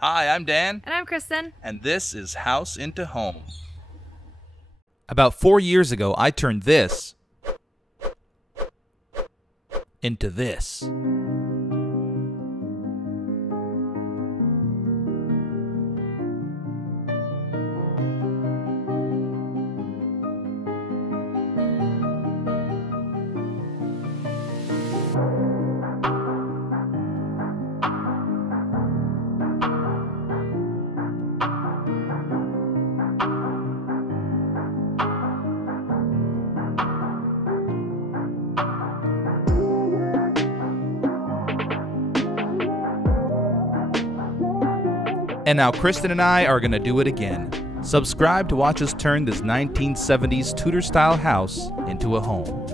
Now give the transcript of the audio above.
Hi, I'm Dan, And I'm Kristen. and this is House into Home. About 4 years ago, I turned this into this. And now Kristen and I are going to do it again. Subscribe to watch us turn this 1970s Tudor-style house into a home.